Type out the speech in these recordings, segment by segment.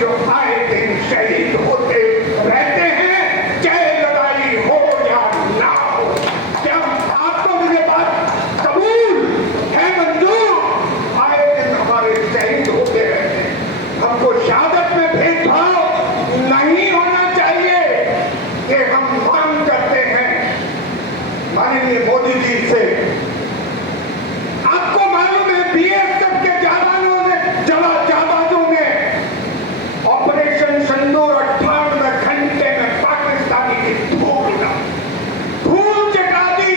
जो आए दिन शहीद होते रहते हैं, चाहे लड़ाई हो या ना हो। क्या आपको मुझे बात कबूल है? मंजूर? आए दिन हमारे शहीद होते रहते हैं। हमको शहादत में भेदभाव नहीं होना चाहिए। कि हम मांग करते हैं माननीय मोदी जी से। आपको मालूम है बीएसएफ के जवानों ने जाबाजों ने ऑपरेशन सिंदूर 98 घंटे में पाकिस्तानी की धूल जगा दी।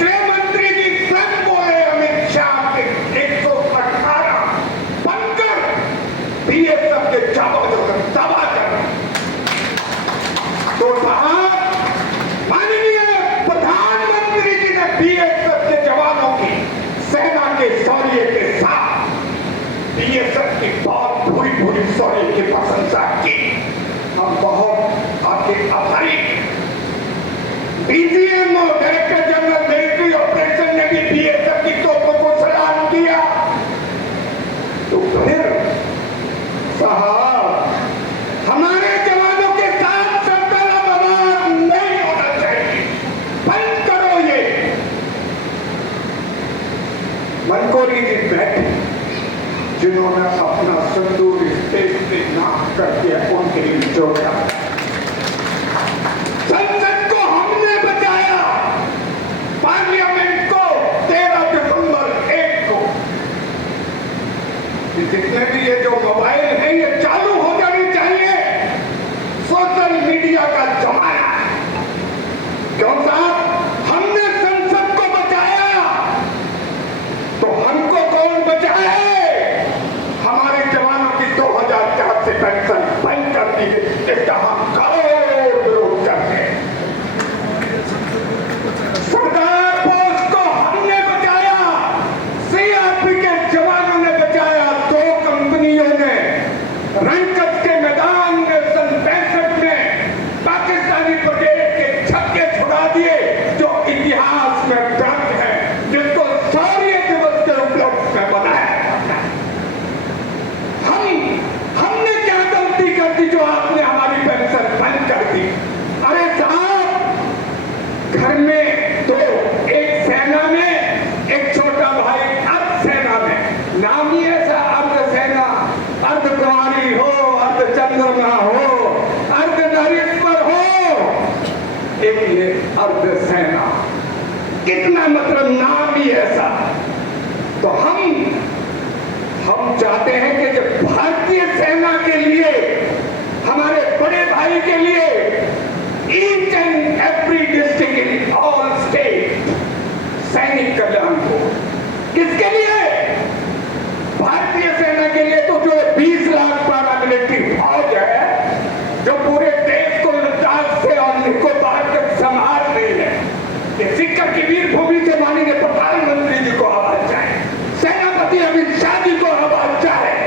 गृह मंत्री जी स्वयं बोले अमित शाह के 118 बनकर बीएसएफ के जाबाजों का तबाह कर। तो साहब माननीय प्रधानमंत्री जी ने बीएसएफ के जवानों की, सेना के शौर्य के साथ बीएसएफ की बहुत पूरी पूरी शौर्य की प्रशंसा की। हम बहुत आपके आभारी। डीजीएम और डायरेक्टर जनरल मिलिट्री ऑपरेशन ने भी बीएसएफ की तोपों को सलाम किया। तो फिर साहब हमारे जवानों के साथ संतला बवाल नहीं होना चाहिए। बंद करो ये। मनकोरी जी बैठे जिन्होंने अपना संदूर स्टेज पे नाक करके उनके लिए जोड़ा। संसद को हमने बचाया। पार्लियामेंट को 13 दिसंबर 1 को जितने भी ये जो मोबाइल है ये चालू हो जानी चाहिए। सोशल मीडिया का जमाना है। क्यों साहब? हमने संसद को बचाया तो हमको कौन बचाए? हमारे जवानों की 2004 से पेंशन बंद कर दी है। इसका हम करोड़ विरोध करते हैं। सरदार बोस को हमने बचाया। सीआरपी के जवानों ने बचाया। 2 कंपनियों ने रंगत के मैदान में सन 65 में पाकिस्तानी ब्रिगेड के छक्के छुड़ा दिए, जो इतिहास में दर्ज है, जिसको शौर्य दिवस के उपलक्ष्य में बनाया जाता है। हमने क्या गलती कर दी जो आपने हमारी पेंशन बंद कर दी? अरे साहब, घर में तो एक सेना में एक छोटा भाई अर्ध सेना में, नाम ही ऐसा अर्ध सेना, अर्ध कुमारी हो, अर्ध चंद्रमा हो, अर्ध नरेश्वर हो, एक ये अर्ध सेना। कितना मतलब नाम ही ऐसा। तो हम चाहते हैं कि जब भारतीय सेना के लिए, हमारे बड़े भाई के लिए, each and every district in all state सैनिक कल्याण हो। किसके लिए? भारतीय सेना के लिए। तो जो 20 लाख पैरामिलिट्री फौज है, जो पूरे देश को लद्दाख से और निकोबार तक संभाल रही है, ये सिक्कर की वीर भूमि से माननीय प्रधानमंत्री जी को आवाज चाहे, सेनापति अमित शाह जी को आवाज चाहे।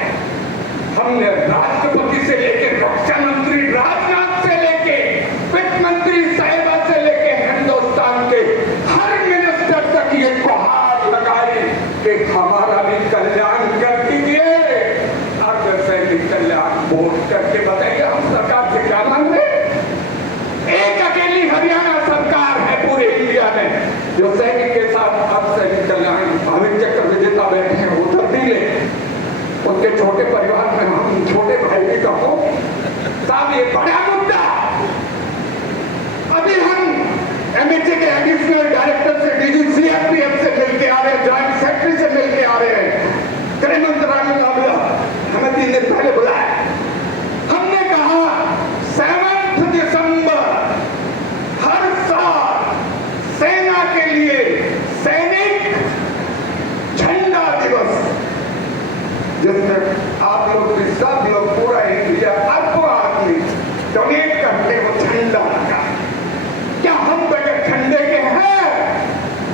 हमने राष्ट्रपति से लेकर रक्षा मंत्री राजनाथ से लेके वित्त मंत्री साहिबा से लेके हिंदुस्तान के हर मिनिस्टर तक ये गुहार लगाई कि हमारा भी कल्याण कर दीजिए। अर्धसैनिक कल्याण वोट करके बताइए हम सरकार से क्या मांग रहे? एक अकेली हरियाणा सरकार है पूरे इंडिया में जो सैनिक के साथ अर्धसैनिक कल्याण अमित चक्र विजेता बैठे हैं, उधर दिले। उनके छोटे परिवार में हम छोटे भाई भी कहो साहब, ये बड़ा मुद्दा। अभी हम एमएचए के एडिशनल डायरेक्टर से, डीजी सीआरपीएफ से मिलके आ रहे हैं, ज्वाइंट सेक्रेटरी से मिलके आ रहे हैं। गृह मंत्रालय ने हमें 3 दिन पहले बुलाया। हमने कहा 7 दिसंबर हर साल सेना के लिए सैनिक झंडा दिवस, जिसमें आप लोग भी, सब लोग, पूरा इंडिया, अरबों आदमी डोनेट करते हो झंडा लगा। क्या हम बगैर झंडे के हैं?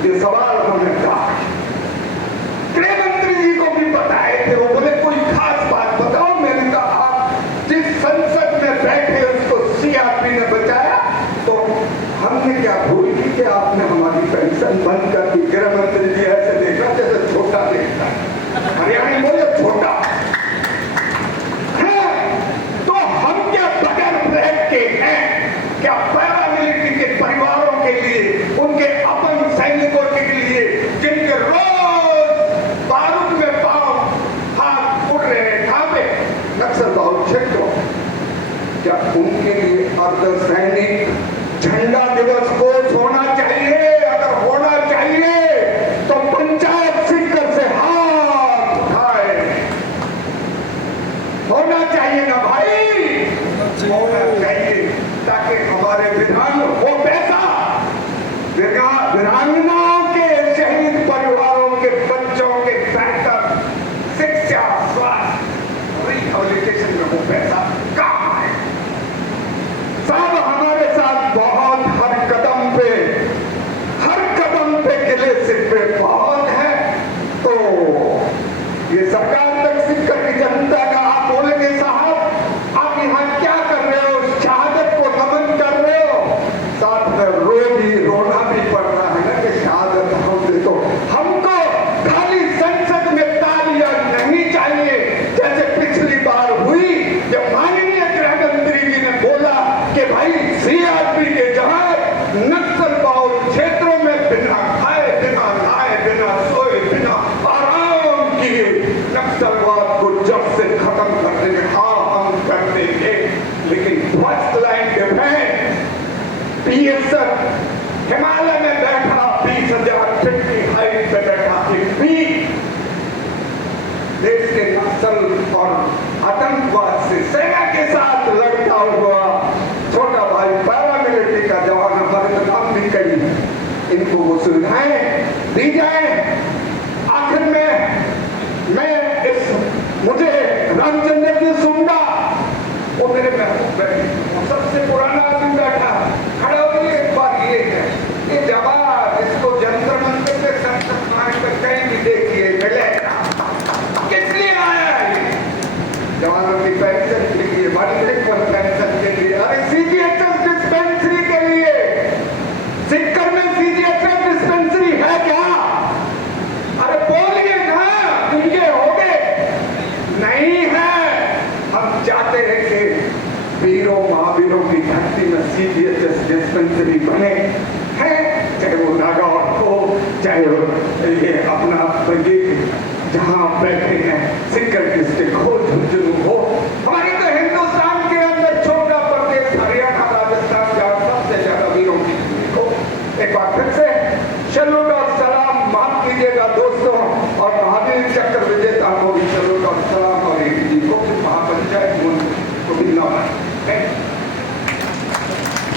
ये सवाल हमने कहा। गृह मंत्री जी को भी पता है अर्धसैनिक झंडा दिवस को होना चाहिए। अगर होना चाहिए तो पंचायत सीकर से हाथ उठाए। होना चाहिए ना भाई, होना चाहिए, ताकि हमारे विधान वो पैसा वीरांगनाओं के शहीद परिवारों के बच्चों के बेहतर शिक्षा, स्वास्थ्य, रिहेबिलिटेशन में वो पैसा कहाँ है? सब हमारे साथ बहुत हर कदम पे गिले शिकवे बहुत है। तो ये सरकार तक सीकर की जनता का आप बोलेंगे साहब आप यहाँ क्या कर रहे हो, शहादत को नमन कर रहे हो, साथ में रोना भी पड़ रहा है ना कि शहादत हमको खाली संसद में तालियां नहीं चाहिए जैसे पिछली बार हुई जब माननीय गृह मंत्री जी ने बोला कि भाई सीआरपी के जहां नक्सल बाहुल क्षेत्रों में बिना खाए, बिना नहाए, बिना सोए, बिना आराम किए नक्सलवाद को जड़ से खत्म कर देंगे। हाँ हम कर देंगे, लेकिन first line defence PSF Himalaya में बैठा 20,000 फीट की हाइट पे बैठा एक वीर देश के नक्सल और आतंकवाद से सेना के साथ लड़ता हुआ छोटा भाई पैरामिलिट्री का जवान हमारे नाम भी करी, इनको वो सुविधाएं दी जाए। आखिर में मैं मुझे रामचंद्र जी सुंडा वो मेरे सबसे पुराना आदमी बैठा खड़ा हो गया। एक बार ये जवाब इसको जंतर मंतर पे कहीं भी देखिए मिलेगा। किस लिए आया है जवानों की पेंशन के लिए, वन पेंशन के लिए, अरे सीजीएचएस डिस्पेंसरी के लिए। सीकर में सीजीएचएस डिस्पेंसरी है क्या? अरे बोलिए ना, इनके हो गए नहीं है। हम चाहते हैं कि वीरों महावीरों की धरती में सीजीएचएस डिस्पेंसरी बने हैं, चाहे वो नागौर हो, चाहे वो ये अपना जहां बैठे हैं सीकर डिस्ट्रिक्ट हो, झुंझुनू हो। हमारे तो हिंदुस्तान के अंदर छोटा प्रदेश हरियाणा, राजस्थान जहां सबसे ज्यादा वीरों की हो। एक बार फिर से सैल्यूट और सलाम, माफ कीजिएगा दोस्तों, और महावीर चक्र विजेता को भी सैल्यूट और सलाम, और एक जी को महापंचायत को भी नमन।